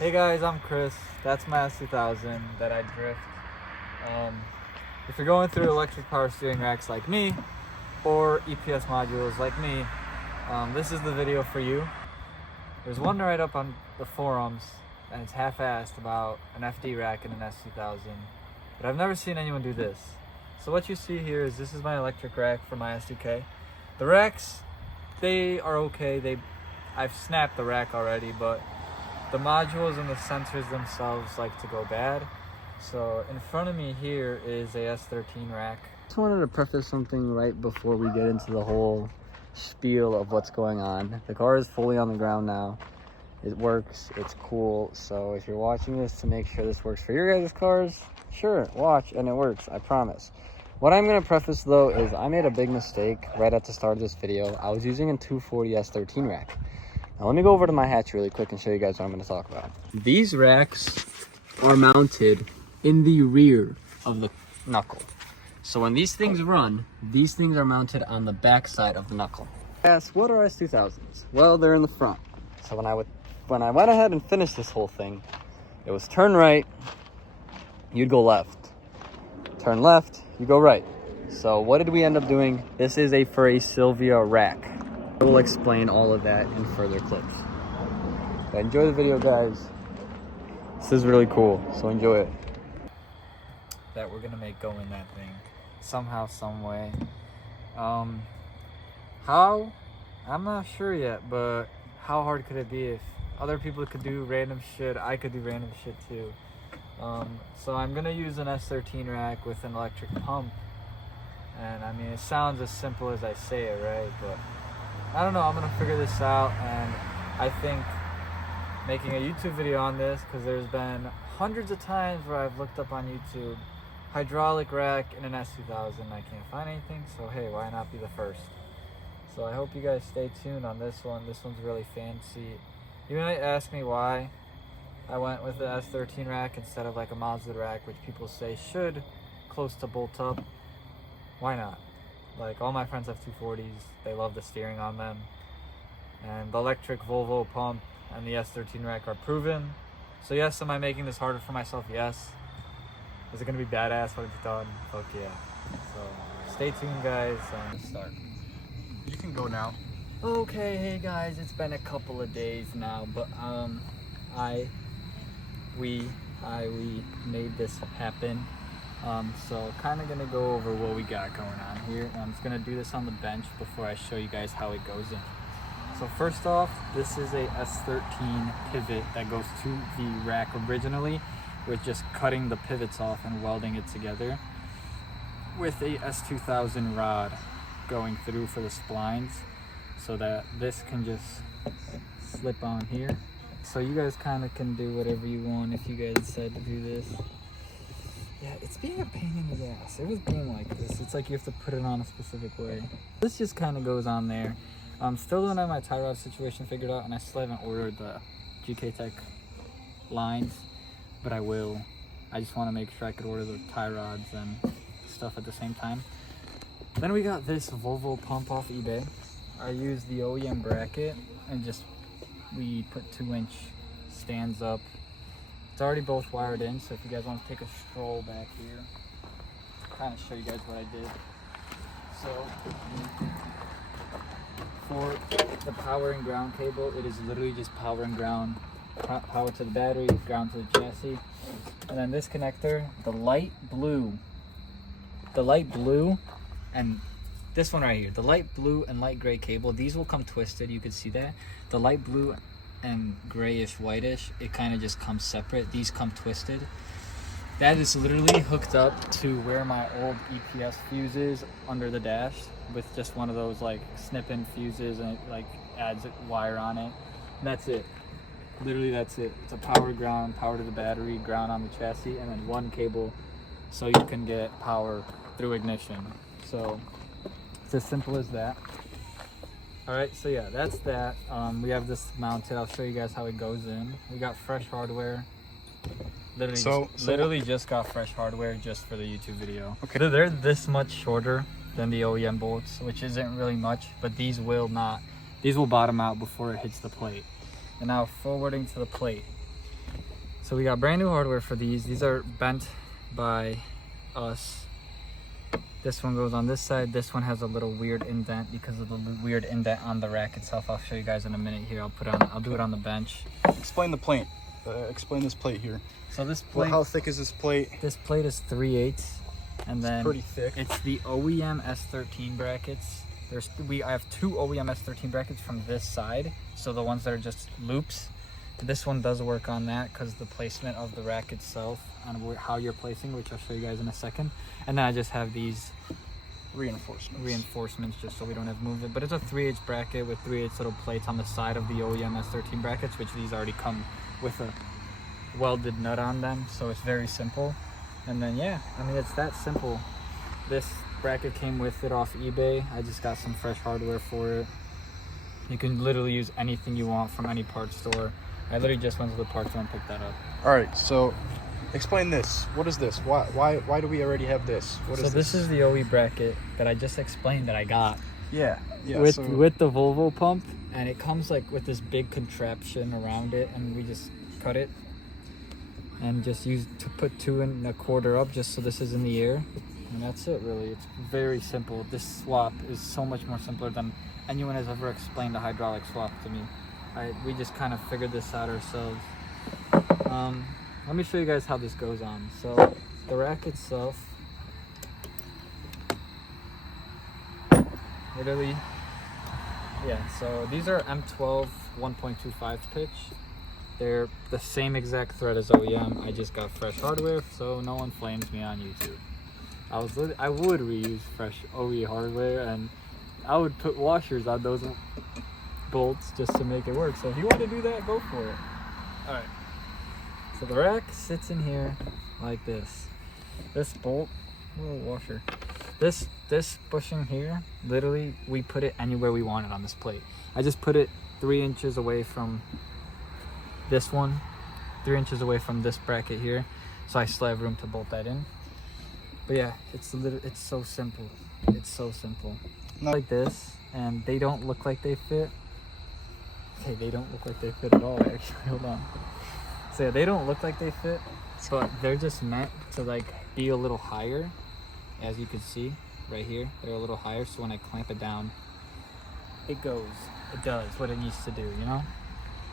Hey guys, I'm Chris. That's my s2000 that I drift. If you're going through electric power steering racks like me, or EPS modules like me, this is the video for you. There's one right up on the forums, and it's half-assed about an FD rack and an S2000, but I've never seen anyone do this. So what you see here is this is my electric rack for my SDK. The racks, they are okay. I've snapped the rack already, but the modules and the sensors themselves like to go bad. So in front of me here is a S13 rack. Just wanted to preface something right before we get into the whole spiel of what's going on. The car is fully on the ground now. It works, it's cool. So if you're watching this to make sure this works for your guys' cars, sure, watch, and it works, I promise. What I'm gonna preface though is I made a big mistake right at the start of this video. I was using a 240 S13 rack. Now let me go over to my hatch really quick and show you guys what I'm gonna talk about. These racks are mounted in the rear of the knuckle. So when these things run, these things are mounted on the back side of the knuckle. Yes, what are S2000s? Well, they're in the front. So when I went ahead and finished this whole thing, it was turn right, you'd go left. Turn left, you go right. So what did we end up doing? This is for a Silvia rack. I will explain all of that in further clips. But enjoy the video, guys. This is really cool, so enjoy it. That we're gonna make go in that thing somehow, some way. How? I'm not sure yet, but how hard could it be? If other people could do random shit, I could do random shit too. So I'm gonna use an S13 rack with an electric pump, and I mean it sounds as simple as I say it, right? But I don't know, I'm gonna figure this out, and I think making a YouTube video on this, because there's been hundreds of times where I've looked up on YouTube hydraulic rack in an S2000, I can't find anything, so hey, why not be the first? So I hope you guys stay tuned on this one. This one's really fancy. You might ask me why I went with the S13 rack instead of like a Mazda rack, which people say should close to bolt up. Why not? Like, all my friends have 240s, they love the steering on them, and the electric Volvo pump and the S13 rack are proven. So yes, am I making this harder for myself? Yes. Is it gonna be badass when it's done? Fuck yeah. So stay tuned, guys, and start. You can go now. Okay, hey guys, it's been a couple of days now, but we made this happen. So kind of gonna go over what we got going on here. I'm just gonna do this on the bench before I show you guys how it goes in. So first off, this is a S13 pivot that goes to the rack originally, with just cutting the pivots off and welding it together, with a S2000 rod going through for the splines, so that this can just slip on here. So you guys kind of can do whatever you want if you guys decide to do this. Yeah, it's being a pain in the ass. It was being like this. It's like you have to put it on a specific way. This just kind of goes on there. Still don't have my tie rod situation figured out, and I still haven't ordered the GK Tech lines, but I will. I just want to make sure I could order the tie rods and stuff at the same time. Then we got this Volvo pump off eBay. I used the OEM bracket and we put 2-inch stands up. It's already both wired in, so if you guys want to take a stroll back here, kind of show you guys what I did. So for the power and ground cable, it is literally just power and ground, power to the battery, ground to the chassis. And then this connector, the light blue and this one right here, the light blue and light gray cable, these will come twisted. You can see that. The light blue and grayish whitish, it kind of just comes separate. These come twisted. That is literally hooked up to where my old EPS fuse is under the dash, with just one of those like snip in fuses, and it like adds a wire on it. And that's it. Literally that's it. It's a power ground, power to the battery, ground on the chassis, and then one cable so you can get power through ignition. So it's as simple as that. All right, so yeah, that's that. We have this mounted. I'll show you guys how it goes in. We got fresh hardware. Literally just got fresh hardware just for the YouTube video. Okay. They're this much shorter than the OEM bolts, which isn't really much, but these will bottom out before it hits the plate. And now forwarding to the plate. So we got brand new hardware for these. These are bent by us. This one goes on this side. This one has a little weird indent because of the weird indent on the rack itself. I'll show you guys in a minute here. I'll do it on the bench. Explain the plate. Explain this plate here. So this plate, how thick is this plate? This plate is 3/8, and then it's pretty thick. It's the OEM S13 brackets. I have two OEM S13 brackets from this side, so the ones that are just loops. This one does work on that because the placement of the rack itself on how you're placing, which I'll show you guys in a second. And then I just have these reinforcements just so we don't have movement. But it's a 3/8 bracket with 3/8 little plates on the side of the OEM S13 brackets, which these already come with a welded nut on them, so it's very simple. And then yeah, I mean, it's that simple. This bracket came with it off eBay. I just got some fresh hardware for it. You can literally use anything you want from any parts store. I literally just went to the parts store and picked that up. All right, so explain this. What is this? Why do we already have this? This is the OE bracket that I just explained that I got. Yeah. With the Volvo pump, and it comes like with this big contraption around it, and we just cut it and just use to put 2 1/4 up just so this is in the air, and that's it really. It's very simple. This swap is so much more simpler than anyone has ever explained a hydraulic swap to me. We just kind of figured this out ourselves. Let me show you guys how this goes on. So the rack itself, literally, yeah, so these are M12 1.25 pitch. They're the same exact thread as OEM. I just got fresh hardware, so no one flames me on YouTube. I would reuse fresh OE hardware, and I would put washers on those bolts just to make it work. So if you want to do that, go for it. All right. So the rack sits in here like this. This bolt, little washer. This bushing here, literally, we put it anywhere we want it on this plate. I just put it 3 inches away from this one, 3 inches away from this bracket here, so I still have room to bolt that in. But yeah, it's so simple. It's so simple. Like this, and they don't look like they fit. Okay, they don't look like they fit at all, actually. Hold on. So yeah, they don't look like they fit, but they're just meant to like be a little higher. As you can see right here, they're a little higher, so when I clamp it down, it does what it needs to do, you know?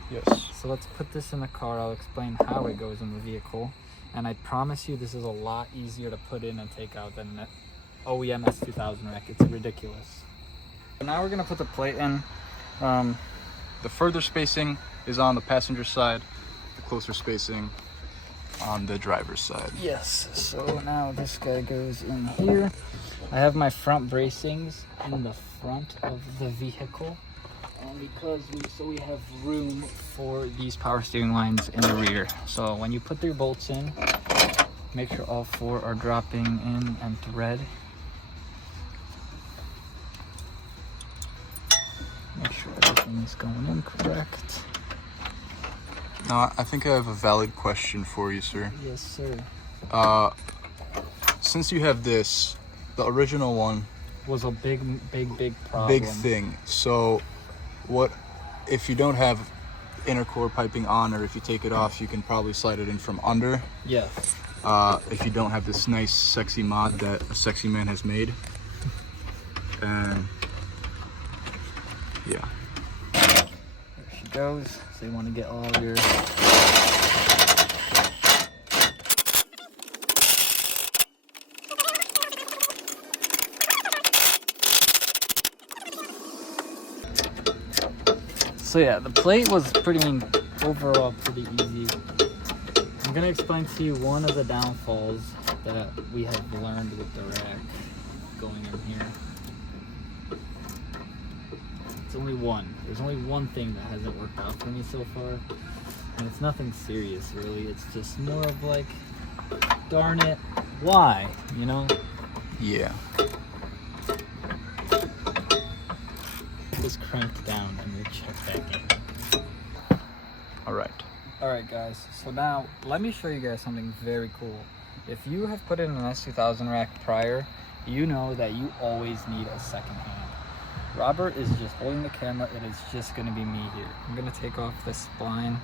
Yes. So let's put this in the car. I'll explain how it goes in the vehicle, and I promise you this is a lot easier to put in and take out than that OEM S2000 rack. It's ridiculous. So now we're gonna put the plate in. The further spacing is on the passenger side, the closer spacing on the driver's side. Yes, so now this guy goes in here. I have my front bracings in the front of the vehicle, because we have room for these power steering lines in the rear. So when you put your bolts in, make sure all 4 are dropping in and thread. Make sure everything is going in correct. Now, I think I have a valid question for you, sir. Yes, sir. Since you have this, the original one Was a big problem. big thing. So, what if you don't have inner core piping on, or if you take it off, you can probably slide it in from under. Yes. If you don't have this nice, sexy mod that a sexy man has made, and yeah. There she goes. So you want to get all your So yeah, the plate was overall pretty easy. I'm gonna explain to you one of the downfalls that we have learned with the rack going in here. It's only one. There's only one thing that hasn't worked out for me so far, and it's nothing serious really. It's just more of like, darn it, why? You know? Yeah. Just cranked down and we'll check back in. All right, guys. So now let me show you guys something very cool. If you have put in an S2000 rack prior, you know that you always need a second hand. Robert is just holding the camera. It is just going to be me here. I'm going to take off this spline.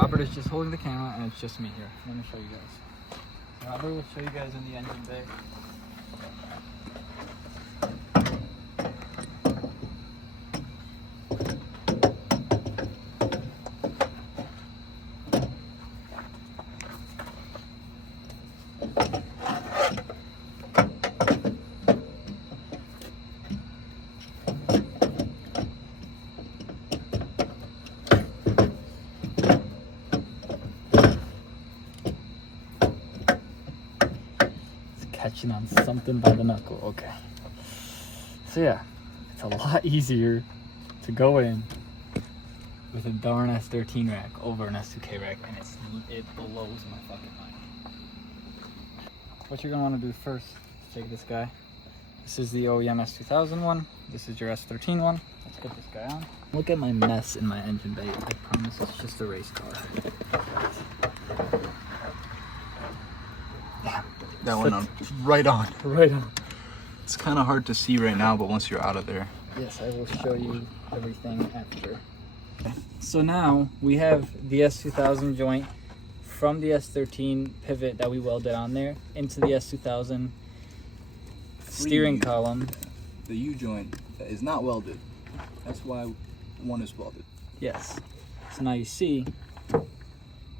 Robert is just holding the camera and it's just me here. Let me show you guys. Robert will show you guys in the engine bay. Catching on something by the knuckle. Okay. So yeah, it's a lot easier to go in with a darn S13 rack over an S2K rack, and it blows my fucking mind. What you're gonna want to do first, take this guy. This is the OEM S2000 one. This is your S13 one. Let's get this guy on. Look at my mess in my engine bay. I promise it's just a race car. That went on right on. Right on. It's kind of hard to see right now, but once you're out of there. Yes, I will show you everything after. So now we have the S2000 joint from the S13 pivot that we welded on there into the S2000 steering column. The U-joint that is not welded. That's why one is welded. Yes. So now you see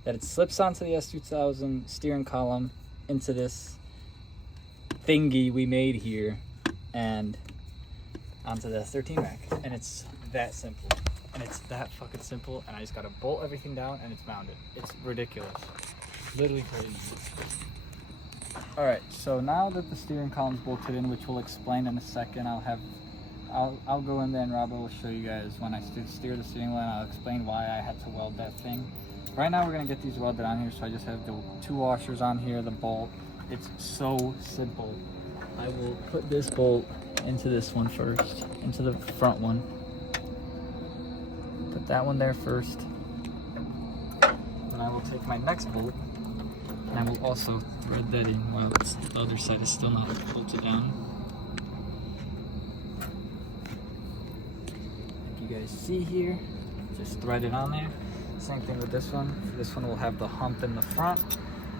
that it slips onto the S2000 steering column into this thingy we made here and onto the S13 rack. And it's that simple. And it's that fucking simple. And I just gotta bolt everything down and it's mounted. It's ridiculous. Literally crazy. Alright, so now that the steering column's bolted in, which we'll explain in a second, I'll go in there and Robert will show you guys when I steer the steering wheel, and I'll explain why I had to weld that thing. Right now we're gonna get these welded on here, so I just have the 2 washers on here, the bolt. It's so simple. I will put this bolt into this one first, into the front one. Put that one there first. Then I will take my next bolt, and I will also thread that in while the other side is still not bolted down. Like you guys see here, just thread it on there. Same thing with this one. This one will have the hump in the front,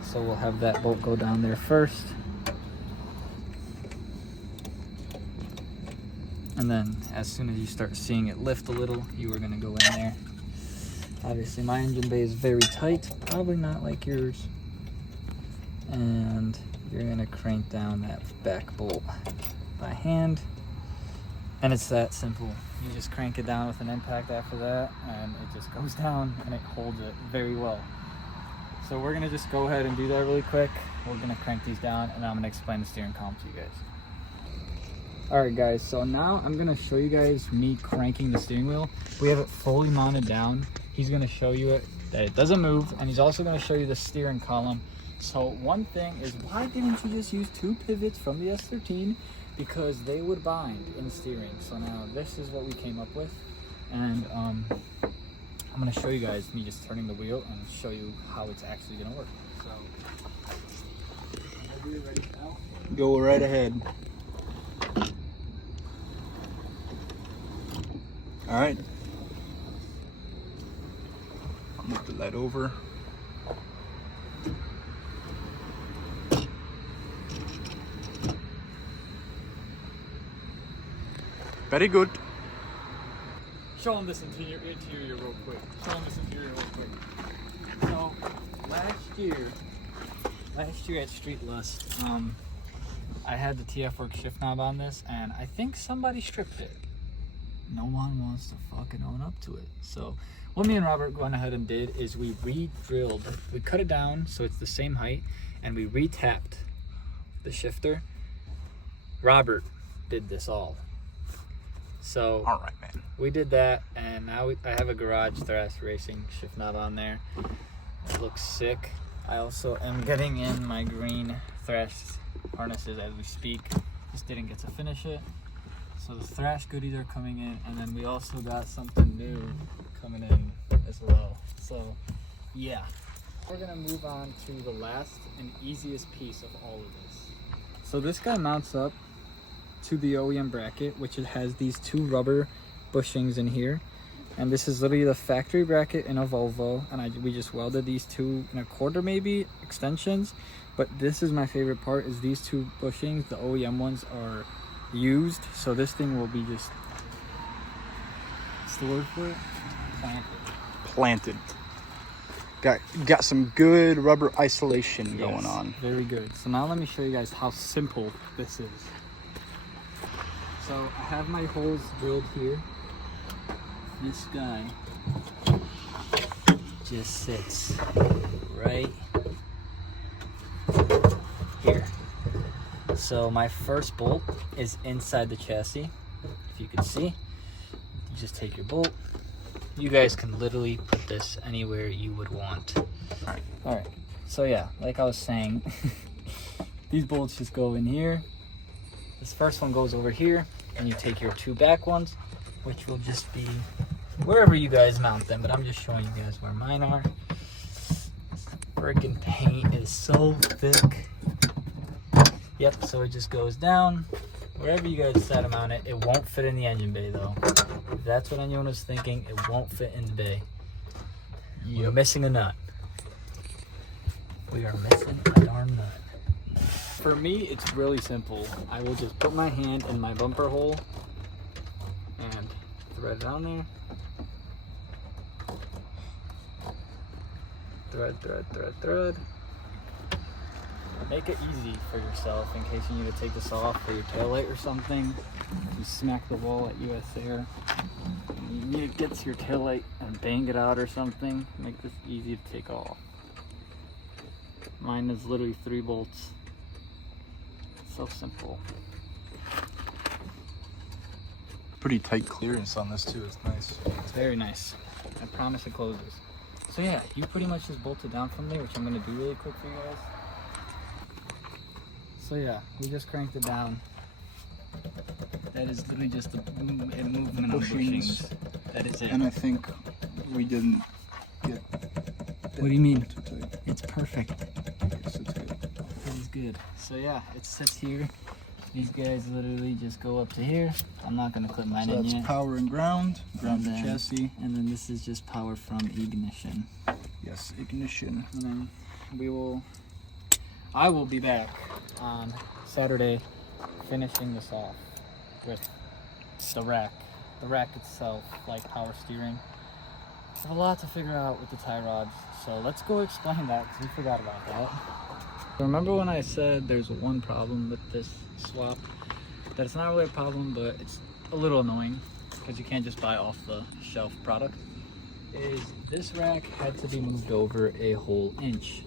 so we'll have that bolt go down there first. And then as soon as you start seeing it lift a little, you are gonna go in there. Obviously my engine bay is very tight, probably not like yours. And you're gonna crank down that back bolt by hand. And it's that simple. You just crank it down with an impact after that, and it just goes down and it holds it very well. So we're gonna just go ahead and do that really quick. We're gonna crank these down and I'm gonna explain the steering column to you guys. Alright guys, so now I'm gonna show you guys me cranking the steering wheel. We have it fully mounted down. He's gonna show you it, that it doesn't move, and he's also gonna show you the steering column. So one thing is, why didn't you just use 2 pivots from the S13? Because they would bind in steering. So now this is what we came up with, and I'm gonna show you guys me just turning the wheel and show you how it's actually gonna work. So, are you ready now? Go right ahead. All right. I'll move the light over. Very good. Show them this interior real quick. Show them this interior real quick. So last year at Street Lust, I had the TF Works shift knob on this, and I think somebody stripped it. No one wants to fucking own up to it. So what me and Robert went ahead and did is we re-drilled, we cut it down so it's the same height, and we re-tapped the shifter. Robert did this all. So all right, man. We did that, and now I have a Garage Thrash Racing shift knob on there. It looks sick. I also am getting in my green Thrash harnesses as we speak. Just didn't get to finish it. So the Thrash goodies are coming in, and then we also got something new coming in as well. So yeah, we're gonna move on to the last and easiest piece of all of this. So this guy mounts up to the OEM bracket, which it has these 2 rubber bushings in here. And this is literally the factory bracket in a Volvo, and we just welded these 2 1/4 maybe extensions. But this is my favorite part, is these 2 bushings. The OEM ones are used, so this thing will be just, what's the word for it? Planted. Got some good rubber isolation going on. Very good. So now let me show you guys how simple this is. So I have my holes drilled here. This guy just sits right here. So my first bolt is inside the chassis. If you can see, you just take your bolt. You guys can literally put this anywhere you would want. All right. So yeah, like I was saying, these bolts just go in here. This first one goes over here, and you take your 2 back ones, which will just be wherever you guys mount them, but I'm just showing you guys where mine are. Freaking paint is so thick. Yep, so it just goes down wherever you guys decide to mount it. It won't fit in the engine bay though. If that's what anyone was thinking, it won't fit in the bay. You're missing a nut. We are missing a darn nut. For me, it's really simple. I will just put my hand in my bumper hole and thread it on there. Thread. Make it easy for yourself in case you need to take this off for your taillight or something. You smack the wall at US Air. You need to get to your taillight and bang it out or something. Make this easy to take off. Mine is literally 3 bolts. So simple. Pretty tight clearance on this too. It's nice. It's very nice. I promise it closes. So yeah, you pretty much just bolt it down from there, which I'm gonna do really quick for you guys. So yeah, we just cranked it down. That is literally just the movement of bushings. That is it. And I think we didn't get. What do you mean? Too tight. It's perfect. Yes, it's good. That is good. So yeah, it sits here. These guys literally just go up to here. I'm not gonna clip mine So in that's yet. power and ground And to then- chassis. And then this is just power from ignition. Yes, ignition. And then I will be back on Saturday finishing this off with the rack. The rack itself, like power steering. There's a lot to figure out with the tie rods. So let's go explain that, because we forgot about that. Remember when I said there's one problem with this swap? That it's not really a problem, but it's a little annoying because you can't just buy off the shelf product. Is this rack had to be moved over a whole inch,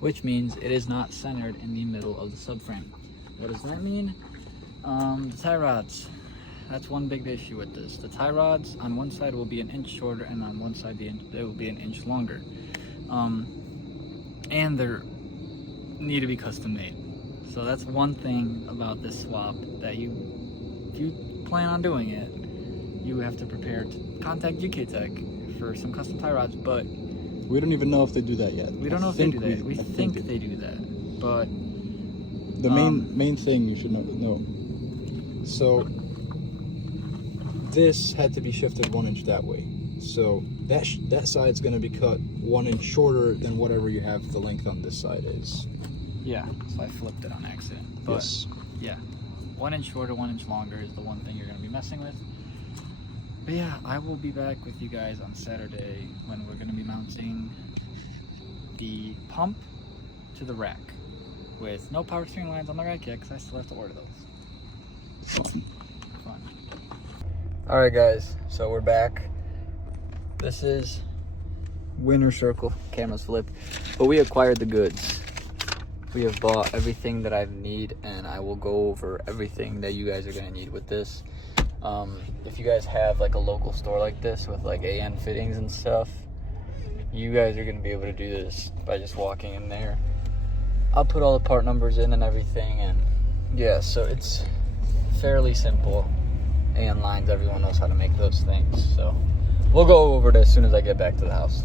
which means it is not centered in the middle of the subframe. What does that mean? The tie rods. That's one big issue with this. The tie rods on one side will be an inch shorter, and on one side they will be an inch longer. And they're need to be custom made. So that's one thing about this swap that if you plan on doing it, you have to prepare to contact GK Tech for some custom tie rods, but we don't even know if they do that yet. we don't know if they do that. We think they do that, but the main thing you should know. So this had to be shifted 1 inch that way. So that side's going to be cut 1 inch shorter than whatever you have the length on this side is. yeah, so I flipped it on accident. But Yes. yeah, 1 inch shorter, 1 inch longer is the one thing you're going to be messing with. But yeah, I will be back with you guys on Saturday when we're going to be mounting the pump to the rack with no power steering lines on the rack yet, because I still have to order those. Fun. All right, guys. So we're back. This is winner circle. Camera's flipped, but we acquired the goods. We have bought everything that I need, and I will go over everything that you guys are gonna need with this. If you guys have like a local store like this with like AN fittings and stuff, you guys are gonna be able to do this by just walking in there. I'll put all the part numbers in and everything, and yeah, so it's fairly simple. AN lines, everyone knows how to make those things, so we'll go over it as soon as I get back to the house.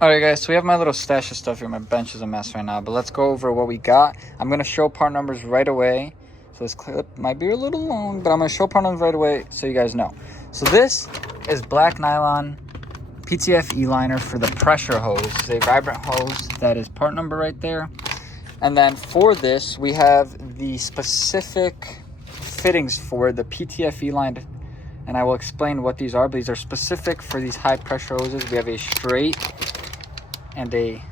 All right, guys, so we have my little stash of stuff here. My bench is a mess right now, but let's go over what we got. I'm gonna show part numbers right away. So this clip might be a little long, but I'm gonna show part numbers right away so you guys know. So this is black nylon PTF E-liner for the pressure hose. It's a vibrant hose. That is part number right there. And then for this, we have the specific fittings for the PTF E-line, and I will explain what these are, but these are specific for these high pressure hoses. We have a straight and a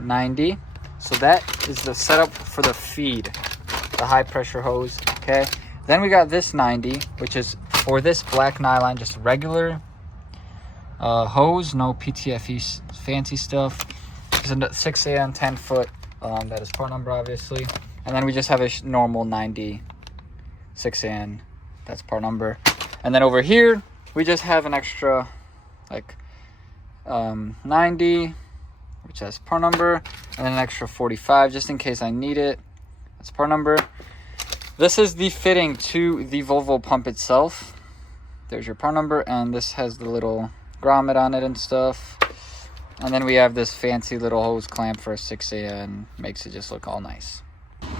90. So that is the setup for the feed, the high pressure hose, okay? Then we got this 90, which is for this black nylon, just regular hose, no PTFE fancy stuff. It's a 6AN 10 foot, that is part number obviously. And then we just have a normal 90 6AN, that's part number. And then over here, we just have an extra like 90, which has part number, and then an extra 45 just in case I need it. That's part number. This is the fitting to the Volvo pump itself. There's your part number, and this has the little grommet on it and stuff. And then we have this fancy little hose clamp for a 6AN, makes it just look all nice.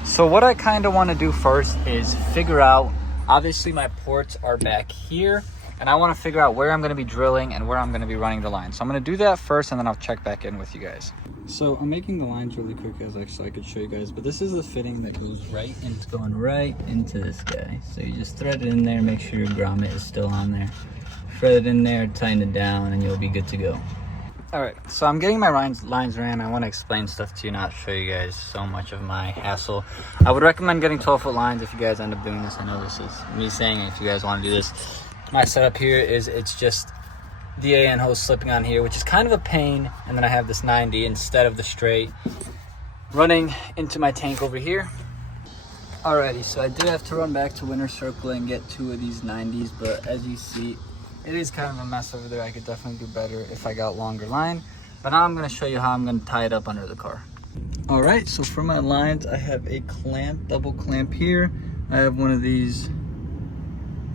So what I kind of want to do first is figure out, obviously my ports are back here, and I want to figure out where I'm going to be drilling and where I'm going to be running the line. So I'm going to do that first, and then I'll check back in with you guys. So I'm making the lines really quick so I could show you guys, but this is the fitting that goes right into, going right into this guy. So you just thread it in there, make sure your grommet is still on there. Thread it in there, tighten it down, and you'll be good to go. All right, so I'm getting my lines ran. I want to explain stuff to you, not show you guys so much of my hassle. I would recommend getting 12-foot lines if you guys end up doing this. I know this is me saying it if you guys want to do this. My setup here is it's just the AN hose slipping on here, which is kind of a pain, and then I have this 90 instead of the straight running into my tank over here. Alrighty, so I did have to run back to Winter Circle and get 2 of these 90s, but as you see, it is kind of a mess over there. I could definitely do better if I got longer line, but now I'm going to show you how I'm going to tie it up under the car. All right, so for my lines, I have a clamp, double clamp here. I have one of these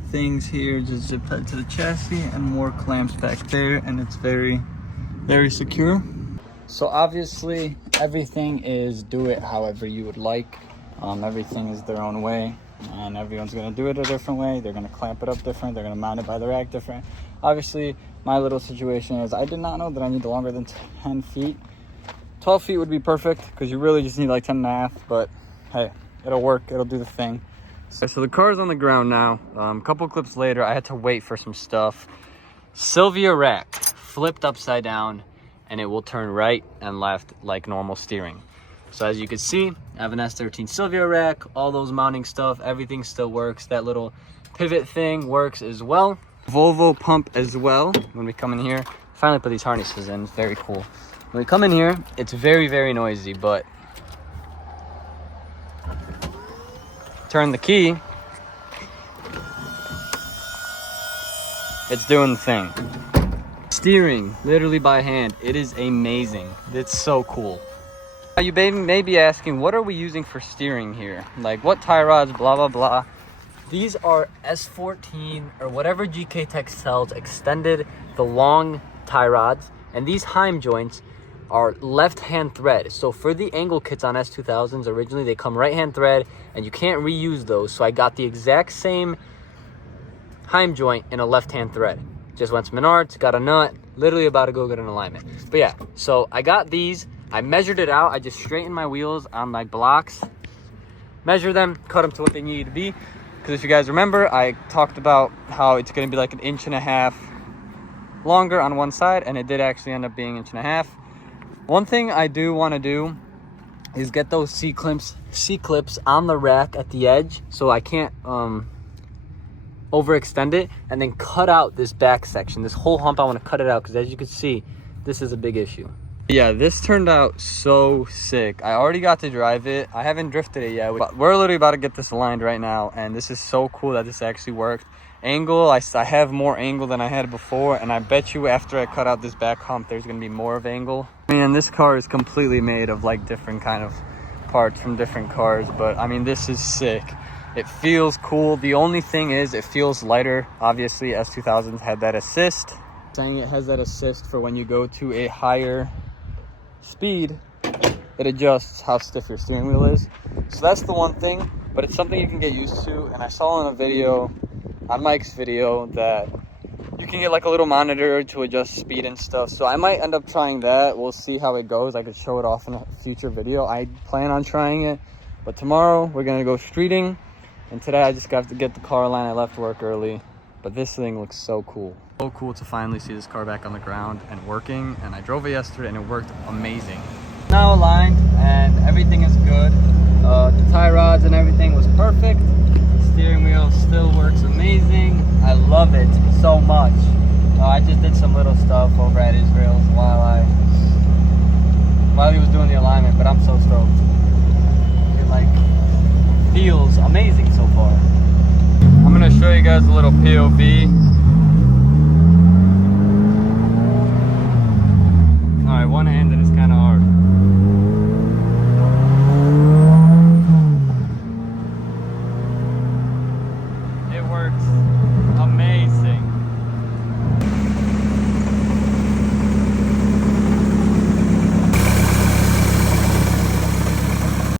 things here, just zip tied to the chassis, and more clamps back there, and it's very, very secure. So obviously, everything is do it however you would like. Everything is their own way, and everyone's going to do it a different way. They're going to clamp it up different. They're going to mount it by the rack different. Obviously, my little situation is I did not know that I need longer than 10 feet. 12 feet would be perfect because you really just need like 10 and a half, but hey, it'll work. It'll do the thing. So the car's on the ground now. A couple clips later, I had to wait for some stuff. Silvia rack flipped upside down, and it will turn right and left like normal steering. So as you can see, I have an S13 Silvia rack, all those mounting stuff, everything still works. That little pivot thing works as well. Volvo pump as well. When we come in here, finally put these harnesses in, very cool. When we come in here, it's very, very noisy, but turn the key, it's doing the thing. Steering, literally by hand, it is amazing. It's so cool. You may be asking, what are we using for steering here? Like what tie rods, blah, blah, blah. These are S14 or whatever GK Tech sells, extended, the long tie rods. And these Heim joints are left-hand thread. So for the angle kits on S2000s, originally they come right-hand thread, and you can't reuse those. So I got the exact same Heim joint in a left-hand thread. Just went to Menards, got a nut, literally about to go get an alignment. But yeah, so I got these. I measured it out. I just straightened my wheels on my blocks, measure them, cut them to what they needed to be. Because if you guys remember, I talked about how it's going to be like 1.5 inches longer on one side, and it did actually end up being 1.5 inches. One thing I do want to do is get those C-clips on the rack at the edge, so I can't overextend it, and then cut out this back section. This whole hump, I want to cut it out, because as you can see, this is a big issue. Yeah, this turned out so sick. I already got to drive it. I haven't drifted it yet, but we're literally about to get this aligned right now, and this is so cool that this actually worked. Angle, I have more angle than I had before, and I bet you after I cut out this back hump, there's going to be more of angle. I mean, this car is completely made of like different kind of parts from different cars, but I mean, this is sick. It feels cool. The only thing is it feels lighter. Obviously, S2000 had that assist. Saying it has that assist for when you go to a higher speed, it adjusts how stiff your steering wheel is. So that's the one thing, but it's something you can get used to. And I saw in a video, on Mike's video, that you can get like a little monitor to adjust speed and stuff. So I might end up trying that. We'll see how it goes. I could show it off in a future video. I plan on trying it, but tomorrow we're gonna go streeting. And today I just got to get the car line. I left work early, but this thing looks so cool. So cool to finally see this car back on the ground and working. And I drove it yesterday and it worked amazing. Now aligned and everything is good. The tie rods and everything was perfect. Steering wheel still works amazing. I love it so much. I just did some little stuff over at Israel's while he was doing the alignment, but I'm so stoked. It like feels amazing so far. I'm gonna show you guys a little POV